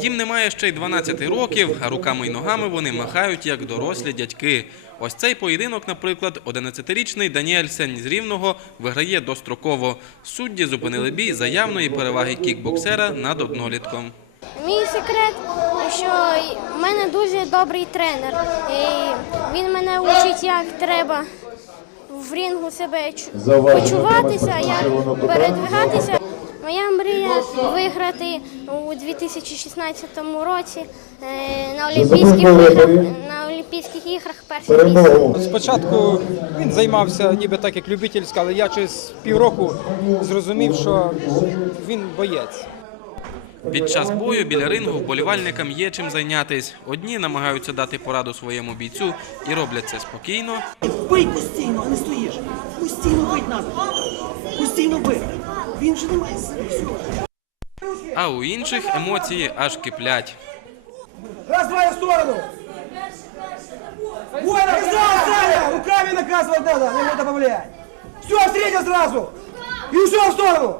Їм немає ще й 12 років, а руками й ногами вони махають як дорослі дядьки. Ось цей поєдинок, наприклад, 11-річний Даніель Сень з Рівного виграє достроково. Судді зупинили бій за явної переваги кікбоксера над однолітком. Мій секрет, що в мене дуже добрий тренер. І він мене учить, як треба в рінгу себе чу- почуватися, як передвигатися. Виграти у 2016 році е, на Олімпійських іграх, на Олімпійських іграх перше місце. Спочатку він займався ніби так, як любительська, але я через півроку зрозумів, що він боєць. Під час бою біля рингу вболівальникам є чим зайнятись. Одні намагаються дати пораду своєму бійцю і роблять це спокійно, Бий постійно, а не стоїш. Постійно бить надо. Він же не має сили. Все. а у інших емоції аж киплять. Раз, два в сторону! Ой, наказал, Саня! Руками наказывать надо, не надо повлиять! Все, встретил сразу! И ушел в сторону!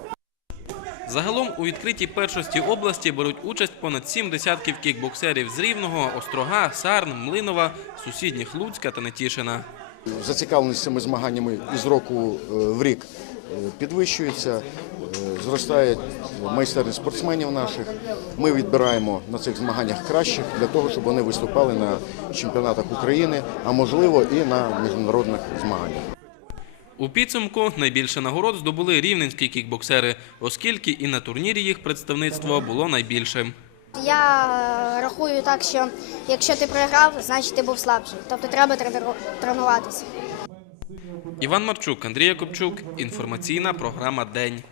Загалом у відкритій першості області беруть участь понад сім десятків кікбоксерів з Рівного, Острога, Сарн, Млинова, сусідніх Луцька та Нетішина. Зацікавленість цими змаганнями із року е, в рік підвищується, е, зростає майстерність спортсменів наших. Ми відбираємо на цих змаганнях кращих для того, щоб вони виступали на чемпіонатах України, а можливо і на міжнародних змаганнях. У підсумку найбільше нагород здобули рівненські кікбоксери, оскільки і на турнірі їх представництво було найбільшим. Я рахую так, що якщо ти програв, значить ти був слабший. Тобто треба тренуватися. Іван Марчук, Андрій Якобчук, інформаційна програма День.